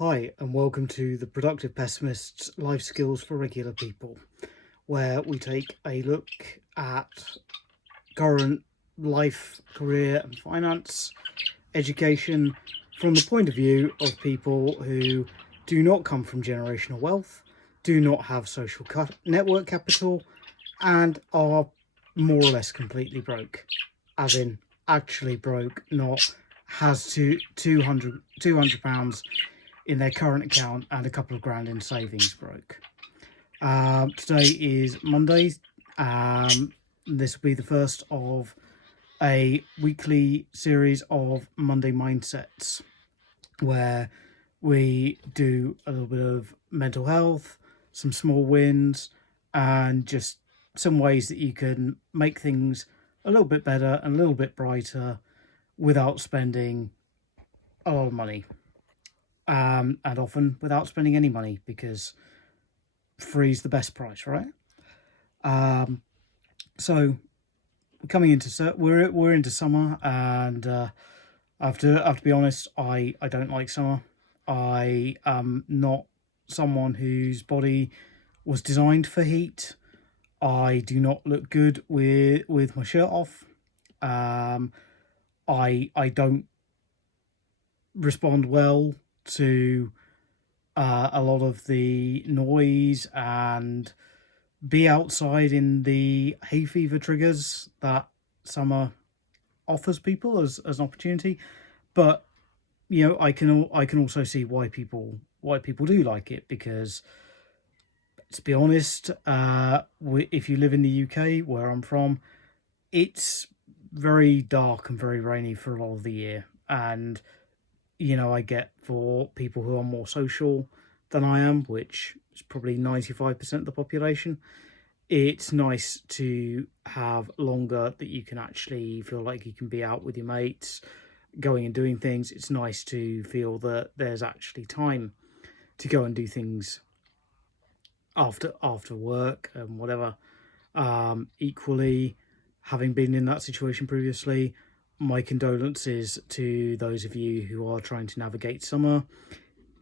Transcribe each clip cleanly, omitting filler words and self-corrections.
Hi, and welcome to the Productive Pessimist's Life Skills for Regular People, where we take a look at current life, career, and finance education from the point of view of people who do not come from generational wealth, do not have social network capital, and are more or less completely broke. As in, actually broke, not has £200 in their current account and a couple of grand in savings broke. Today is Monday. This will be the first of a weekly series of Monday Mindsets where we do a little bit of mental health, some small wins, and just some ways that you can make things a little bit better and a little bit brighter without spending a lot of money. And often without spending any money, because free's the best price, right? So coming into we're into summer, and I have to be honest. I don't like summer. I am not someone whose body was designed for heat. I do not look good with my shirt off. I don't respond well to a lot of the noise and be outside in the hay fever triggers that summer offers people as an opportunity. But I can also see why people do like it, because to be honest, if you live in the UK where I'm from, it's very dark and very rainy for a lot of the year. And I get, for people who are more social than I am, which is probably 95% of the population, it's nice to have longer that you can actually feel like you can be out with your mates, going and doing things. It's nice to feel that there's actually time to go and do things after work and whatever. Equally, having been in that situation previously, my condolences to those of you who are trying to navigate summer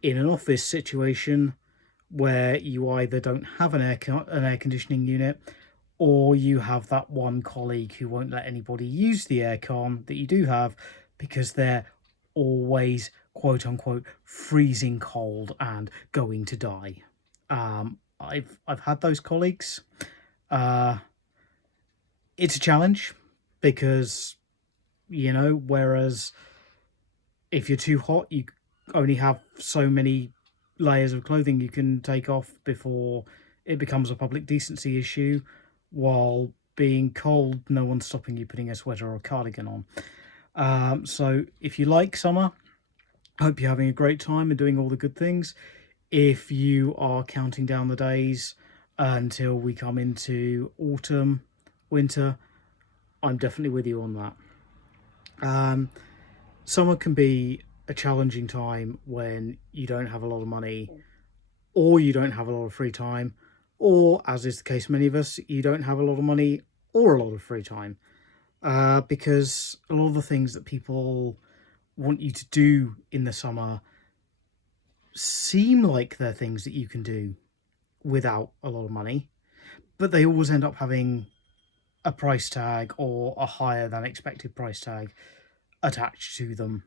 in an office situation where you either don't have an air conditioning unit, or you have that one colleague who won't let anybody use the aircon that you do have, because they're always quote unquote freezing cold and going to die. I've had those colleagues. Uh, it's a challenge, because whereas if you're too hot, you only have so many layers of clothing you can take off before it becomes a public decency issue. While being cold, no one's stopping you putting a sweater or a cardigan on. So if you like summer, I hope you're having a great time and doing all the good things. If you are counting down the days until we come into autumn, winter, I'm definitely with you on that. Summer can be a challenging time when you don't have a lot of money, or you don't have a lot of free time, or, as is the case many of us, you don't have a lot of money or a lot of free time. Because a lot of the things that people want you to do in the summer seem like they're things that you can do without a lot of money, but they always end up having a price tag, or a higher than expected price tag, attached to them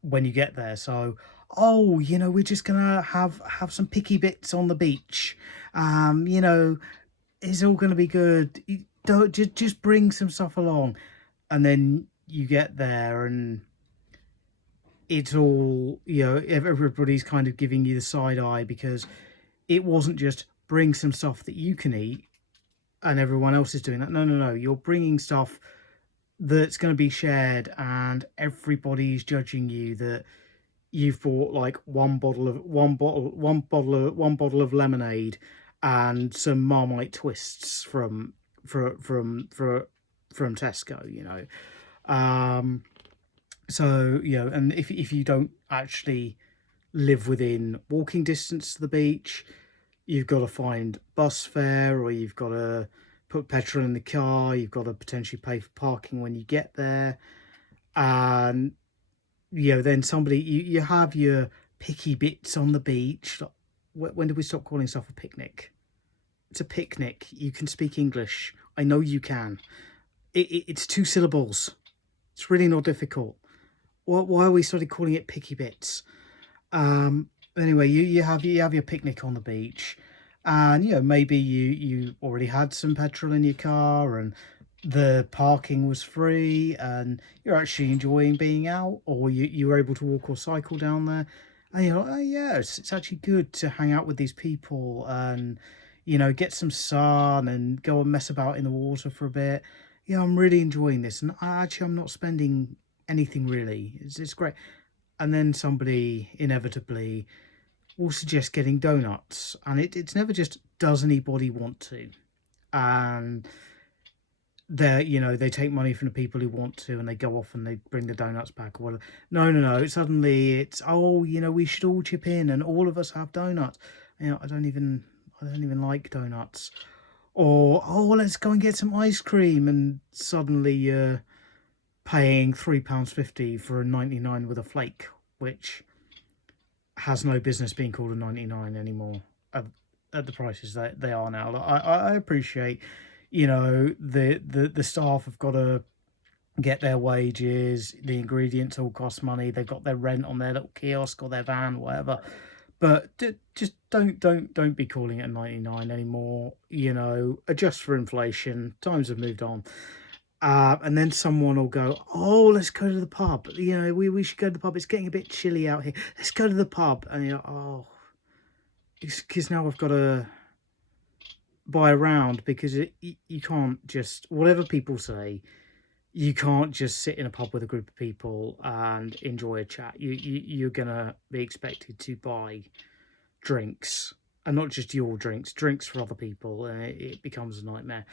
when you get there. So, oh, we're just gonna have some picky bits on the beach. It's all gonna be good. You don't just bring some stuff along, and then you get there and it's all, everybody's kind of giving you the side eye, because it wasn't just bring some stuff that you can eat and everyone else is doing that. No, no, no. You're bringing stuff that's going to be shared, and everybody's judging you that you've bought like one bottle of lemonade and some Marmite twists from Tesco. So and if you don't actually live within walking distance to the beach, you've got to find bus fare, or you've got to put petrol in the car, you've got to potentially pay for parking when you get there. And then somebody, you have your picky bits on the beach. When did we stop calling stuff a picnic? It's a picnic. You can speak English. I know you can. It's 2 syllables. It's really not difficult. Why are we started calling it picky bits? Anyway, you have your picnic on the beach, and maybe you already had some petrol in your car, and the parking was free, and you're actually enjoying being out, or you were able to walk or cycle down there, and you're like, oh yeah, it's actually good to hang out with these people and get some sun and go and mess about in the water for a bit. Yeah, I'm really enjoying this, and I'm not spending anything really. It's great. And then somebody inevitably will suggest getting donuts, and it's never just does anybody want to, and they take money from the people who want to, and they go off and they bring the donuts back or whatever. No, suddenly it's, oh, we should all chip in and all of us have donuts. I don't even like donuts. Or, oh, let's go and get some ice cream, and suddenly you're paying £3.50 for a 99 with a flake, which has no business being called a 99 anymore at the prices that they are now. I appreciate, the staff have got to get their wages, the ingredients all cost money, they've got their rent on their little kiosk or their van, whatever. But just don't be calling it a 99 anymore. Adjust for inflation. Times have moved on. And then someone will go, oh, let's go to the pub. We should go to the pub. It's getting a bit chilly out here. Let's go to the pub. And you're like, oh, it's because now I've got to buy a round, because you can't just, whatever people say, you can't just sit in a pub with a group of people and enjoy a chat. You're going to be expected to buy drinks, and not just your drinks for other people, and it becomes a nightmare.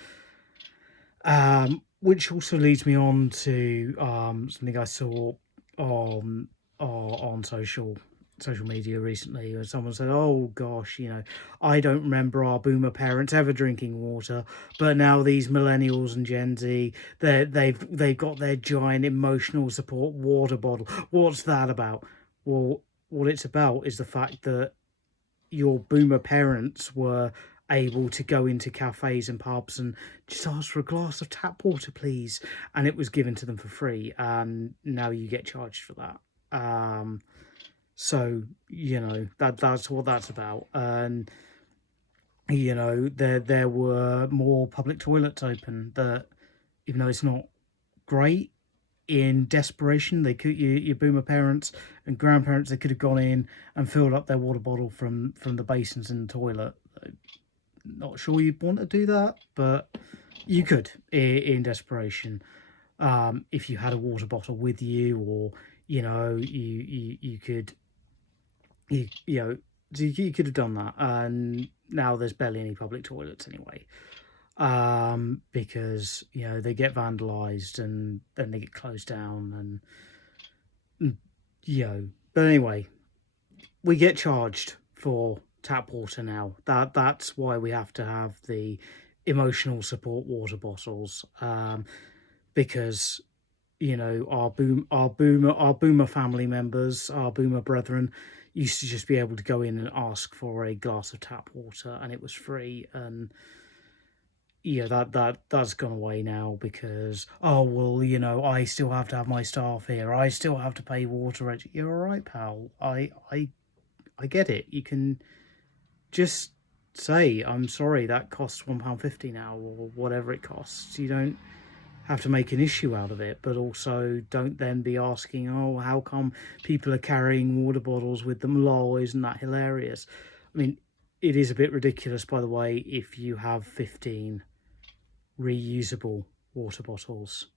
Which also leads me on to something I saw on social media recently, where someone said, oh gosh, I don't remember our boomer parents ever drinking water, but now these millennials and Gen Z, they've got their giant emotional support water bottle. What's that about? Well, what it's about is the fact that your boomer parents were able to go into cafes and pubs and just ask for a glass of tap water, please, and it was given to them for free, and now you get charged for that. So that's what that's about. And there were more public toilets open, that even though it's not great, in desperation, they could, your boomer parents and grandparents, they could have gone in and filled up their water bottle from the basins in the toilet. Not sure you'd want to do that, but you could in desperation, if you had a water bottle with you, or you could you could have done that. And now there's barely any public toilets anyway, because they get vandalized and then they get closed down, and but anyway, we get charged for tap water now. That's why we have to have the emotional support water bottles, because our boomer family members, our boomer brethren, used to just be able to go in and ask for a glass of tap water and it was free. And that's gone away now, because, oh well, I still have to have my staff here, I still have to pay water. You're all right, pal. I get it. You can just say, I'm sorry, that costs £1.50 now, or whatever it costs. You don't have to make an issue out of it, but also don't then be asking, oh, how come people are carrying water bottles with them? Lol, isn't that hilarious? I mean, it is a bit ridiculous, by the way, if you have 15 reusable water bottles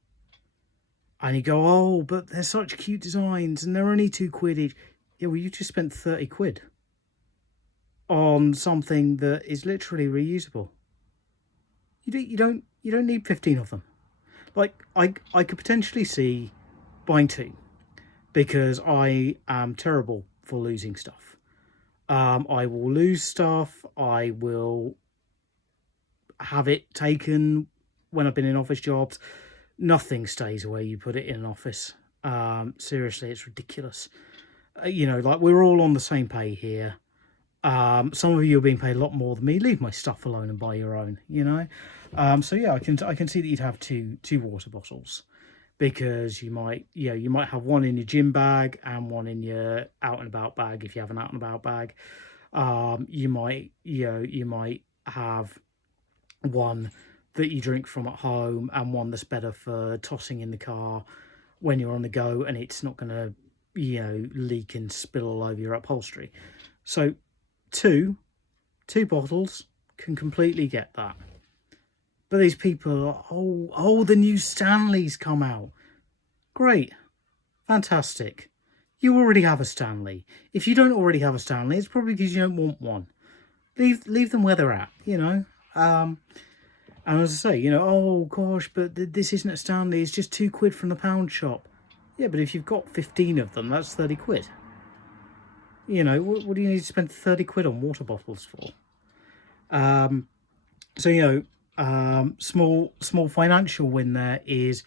and you go, oh, but they're such cute designs and they're only £2 each. Yeah, well, you just spent 30 quid on something that is literally reusable. You don't need 15 of them. Like, I could potentially see buying 2, because I am terrible for losing stuff. I will lose stuff. I will have it taken when I've been in office jobs. Nothing stays where you put it in an office. Seriously, it's ridiculous. You know, like, we're all on the same pay here. Some of you are being paid a lot more than me. Leave my stuff alone and buy your own, you know. So yeah, I can see that you'd have two water bottles, because you might have one in your gym bag and one in your out and about bag if you have an out and about bag. You might have one that you drink from at home and one that's better for tossing in the car when you're on the go, and it's not going to leak and spill all over your upholstery. So two bottles can completely get that. But these people are, the new Stanleys come out. Great. Fantastic. You already have a Stanley. If you don't already have a Stanley, it's probably because you don't want one. Leave them where they're at, you know. And as I say, oh gosh, but this isn't a Stanley, it's just £2 from the pound shop. Yeah, but if you've got 15 of them, that's 30 quid. What do you need to spend 30 quid on water bottles for? Small financial win there is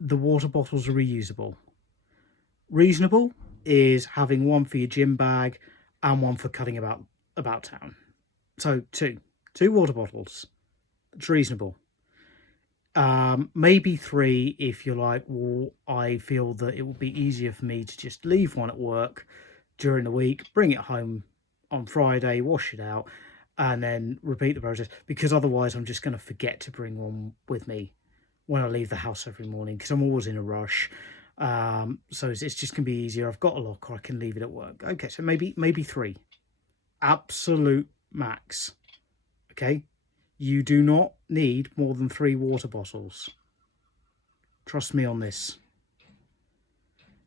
the water bottles are reusable. Reasonable is having one for your gym bag and one for cutting about town. So two water bottles. It's reasonable. Maybe three if you're like, well, I feel that it would be easier for me to just leave one at work during the week, bring it home on Friday, wash it out, and then repeat the process, because otherwise I'm just going to forget to bring one with me when I leave the house every morning, because I'm always in a rush. So it's just going to be easier. I've got a locker, I can leave it at work. Okay, so maybe three. Absolute max. Okay? You do not need more than 3 water bottles. Trust me on this.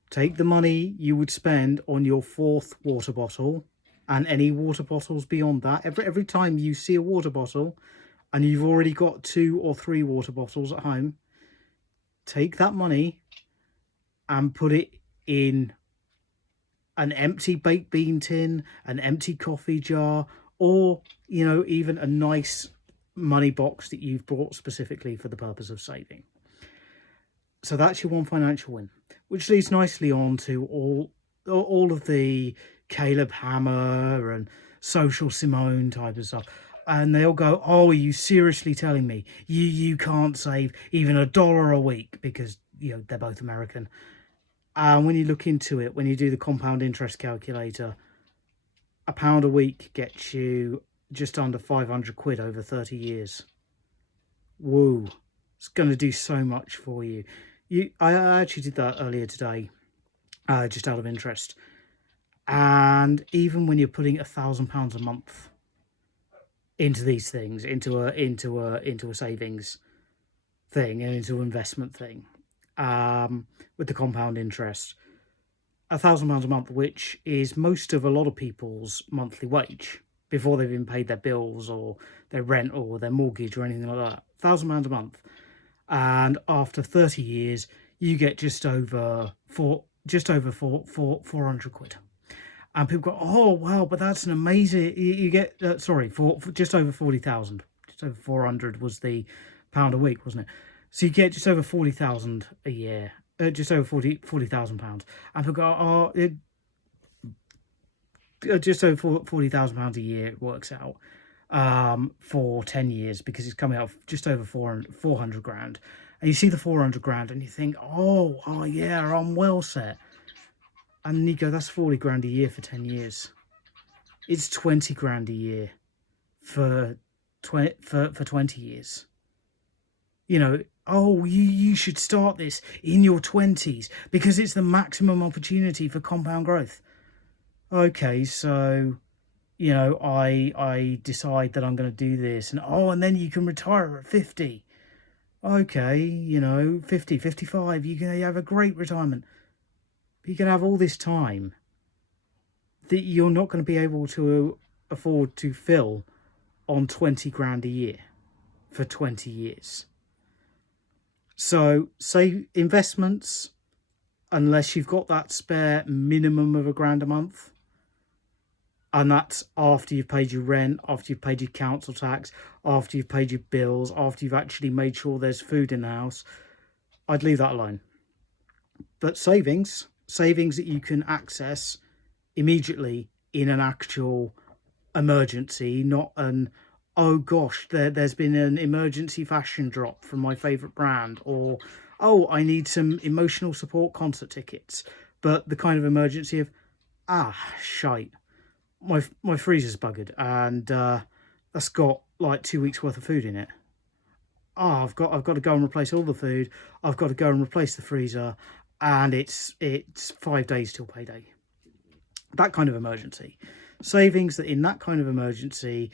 Take the money you would spend on your 4th water bottle and any water bottles beyond that. Every time you see a water bottle and you've already got 2 or 3 water bottles at home, take that money and put it in an empty baked bean tin, an empty coffee jar, or, even a nice money box that you've bought specifically for the purpose of saving. So that's your one financial win, which leads nicely on to all of the Caleb Hammer and social Symone type of stuff. And they'll go, oh, are you seriously telling me you can't save even $1 a week, because they're both American. And when you look into it, when you do the compound interest calculator, £1 a week gets you just under 500 quid over 30 years. Woo. It's going to do so much for you. I actually did that earlier today, just out of interest. And even when you're putting £1,000 a month into these things, into a savings thing and into an investment thing, with the compound interest, £1,000 a month, which is most of a lot of people's monthly wage before they've even paid their bills or their rent or their mortgage or anything like that. £1,000 a month, and after 30 years, you get just over 400 quid. And people go, oh wow, but that's an amazing. You get for just over 40,000. Just over 400 was the pound a week, wasn't it? So you get just over 40,000 a year, just over 40,000 pounds. And people go, just over 40,000 pounds a year it works out for 10 years, because it's coming out just over 400 grand. And you see the 400 grand and you think, oh yeah, I'm well set. And then you go, that's 40 grand a year for 10 years. It's 20 grand a year for 20 years. You should start this in your 20s because it's the maximum opportunity for compound growth. Okay, so, I decide that I'm going to do this, and then you can retire at 50. Okay, 50, 55, you have a great retirement. But you can have all this time that you're not going to be able to afford to fill on 20 grand a year for 20 years. So, say investments, unless you've got that spare minimum of £1,000 a month, and that's after you've paid your rent, after you've paid your council tax, after you've paid your bills, after you've actually made sure there's food in the house, I'd leave that alone. But savings savings that you can access immediately in an actual emergency, not an, oh gosh, there's been an emergency fashion drop from my favourite brand, or oh, I need some emotional support concert tickets. But the kind of emergency of, shite, my freezer's buggered, and that's got like 2 weeks worth of food in it. I've got to go and replace all the food. I've got to go and replace the freezer, and it's 5 days till payday. That kind of emergency. Savings that in that kind of emergency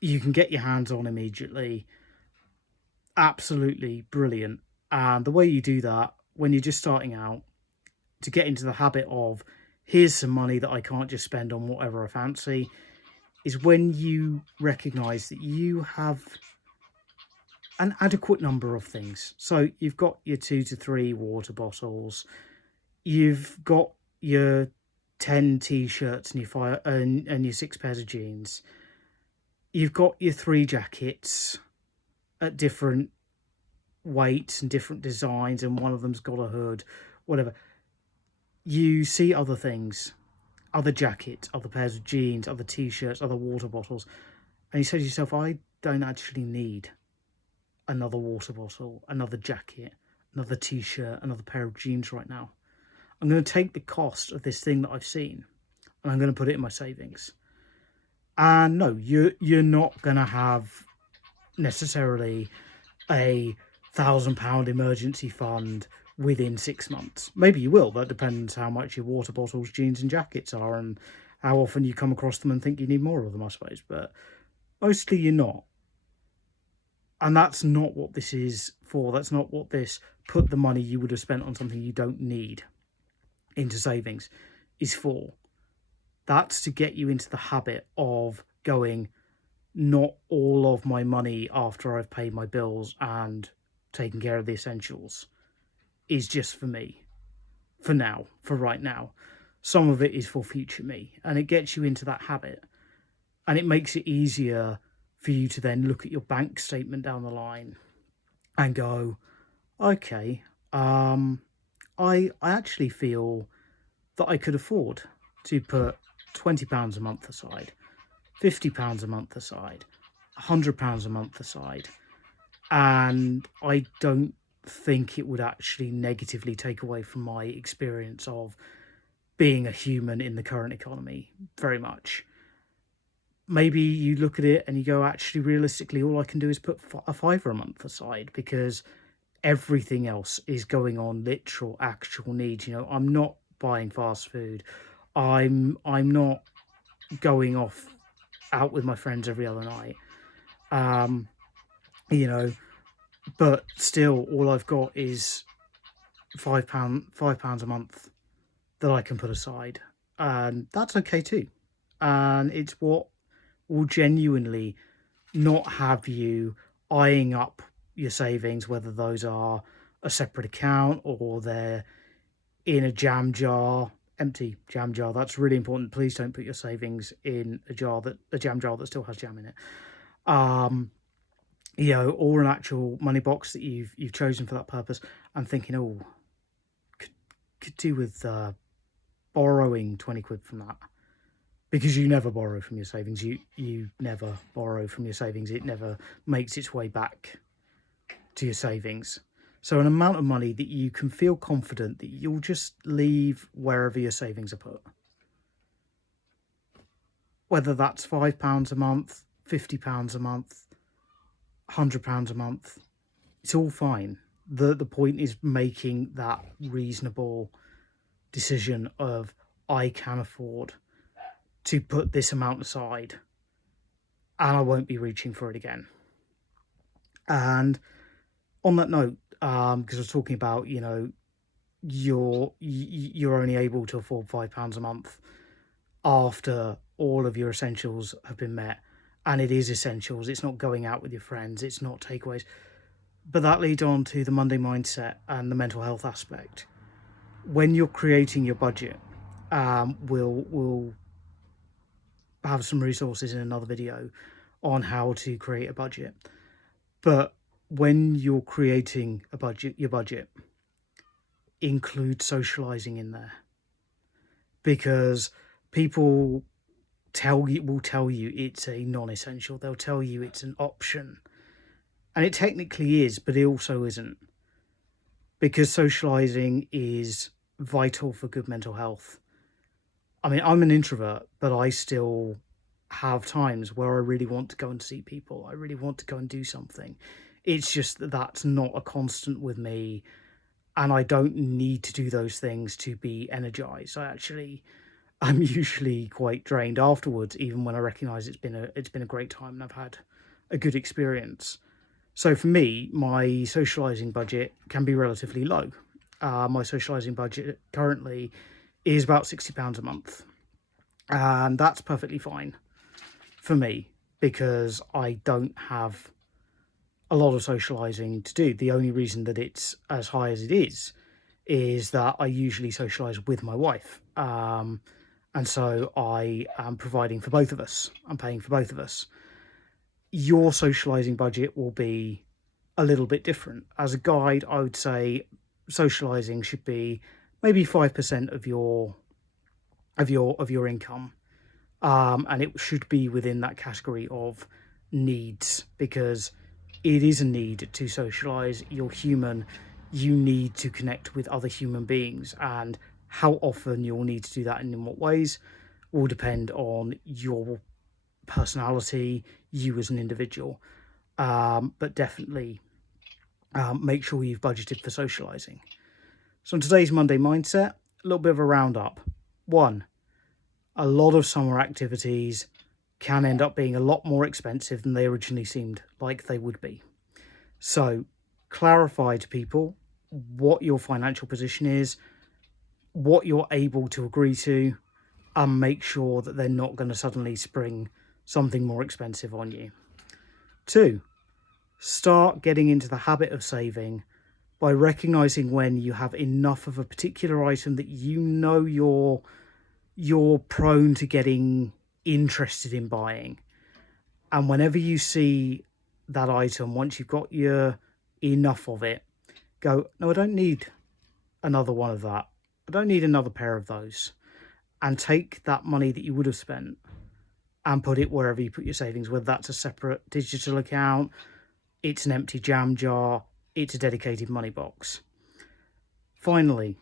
you can get your hands on immediately. Absolutely brilliant. And the way you do that when you're just starting out, to get into the habit of, here's some money that I can't just spend on whatever I fancy, is when you recognize that you have an adequate number of things. So you've got your 2 to 3 water bottles, you've got your 10 t-shirts and your 6 pairs of jeans, you've got your 3 jackets at different weights and different designs, and one of them's got a hood, whatever. You see other things, other jackets, other pairs of jeans, other t-shirts, other water bottles, and you say to yourself, I don't actually need another water bottle, another jacket, another t-shirt, another pair of jeans right now. I'm going to take the cost of this thing that I've seen and I'm going to put it in my savings. And no, you're not going to have necessarily a £1,000 emergency fund within 6 months. Maybe you will. That depends how much your water bottles, jeans and jackets are, and how often you come across them and think you need more of them, I suppose. But mostly you're not. And that's not what this is for. That's not what this put the money you would have spent on something you don't need into savings is for. That's to get you into the habit of going, not all of my money after I've paid my bills and taken care of the essentials is just for me, for now, for right now. Some of it is for future me, and it gets you into that habit, and it makes it easier for you to then look at your bank statement down the line and go, okay, I actually feel that I could afford to put £20 a month aside, £50 a month aside, £100 a month aside, and I don't think it would actually negatively take away from my experience of being a human in the current economy very much. Maybe you look at it and you go, actually, realistically, all I can do is put a £5 a month aside, because everything else is going on literal, actual needs. You know, I'm not buying fast food. I'm not going off out with my friends every other night. You know, but still, all I've got is £5 a month that I can put aside, and that's okay too. And it's what will genuinely not have you eyeing up your savings, whether those are a separate account or they're in a jam jar, empty jam jar. That's really important. Please don't put your savings in a jam jar that still has jam in it. You know, or an actual money box that you've chosen for that purpose, and thinking, oh, could do with borrowing 20 quid from that. Because you never borrow from your savings. You never borrow from your savings. It never makes its way back to your savings. So an amount of money that you can feel confident that you'll just leave wherever your savings are put. Whether that's £5 a month, £50 a month, £100 a month, it's all fine. The point is making that reasonable decision of, I can afford to put this amount aside and I won't be reaching for it again. And on that note, because I was talking about, you know, you're only able to afford £5 a month after all of your essentials have been met, and it is essentials. It's not going out with your friends, it's not takeaways. But that leads on to the Monday mindset and the mental health aspect. When you're creating your budget, we'll have some resources in another video on how to create a budget. But when you're creating your budget, include socializing in there, because people will tell you it's a non-essential. They'll tell you it's an option, and it technically is, but it also isn't, because socializing is vital for good mental health. I mean, I'm an introvert, but I still have times where I really want to go and see people. I really want to go and do something. It's just that that's not a constant with me, and I don't need to do those things to be energized. I'm usually quite drained afterwards, even when I recognize it's been a great time and I've had a good experience. So for me, my socializing budget can be relatively low. My socializing budget currently is about £60 a month, and that's perfectly fine for me because I don't have a lot of socializing to do. The only reason that it's as high as it is that I usually socialize with my wife, and so I am providing for both of us. I'm paying for both of us. Your socializing budget will be a little bit different. As a guide, I would say socializing should be maybe 5% of your income, and it should be within that category of needs, because it is a need to socialize. You're human. You need to connect with other human beings, and how often you'll need to do that and in what ways will depend on your personality, you as an individual. But definitely make sure you've budgeted for socializing. So in today's Monday Mindset, a little bit of a roundup. 1, a lot of summer activities can end up being a lot more expensive than they originally seemed like they would be. So clarify to people what your financial position is, what you're able to agree to, and make sure that they're not going to suddenly spring something more expensive on you. 2, start getting into the habit of saving by recognizing when you have enough of a particular item that you know you're prone to getting interested in buying. And whenever you see that item, once you've got your enough of it, go, no, I don't need another one of that. I don't need another pair of those. And take that money that you would have spent and put it wherever you put your savings, whether that's a separate digital account, it's an empty jam jar, it's a dedicated money box. Finally,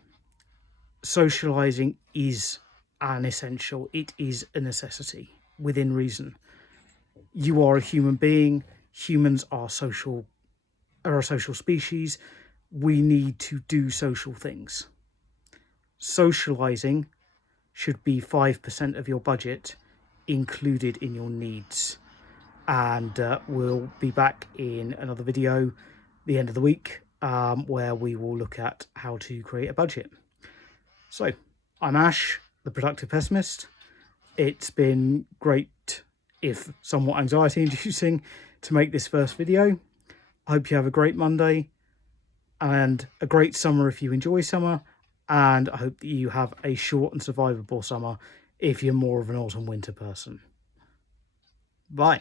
socializing is an essential. It is a necessity within reason. You are a human being. Humans are a social species. We need to do social things. Socializing should be 5% of your budget included in your needs. And we'll be back in another video the end of the week, where we will look at how to create a budget. So I'm Ash, the Productive Pessimist. It's been great, if somewhat anxiety inducing, to make this first video. I hope you have a great Monday and a great summer if you enjoy summer, and I hope that you have a short and survivable summer if you're more of an autumn winter person. Bye.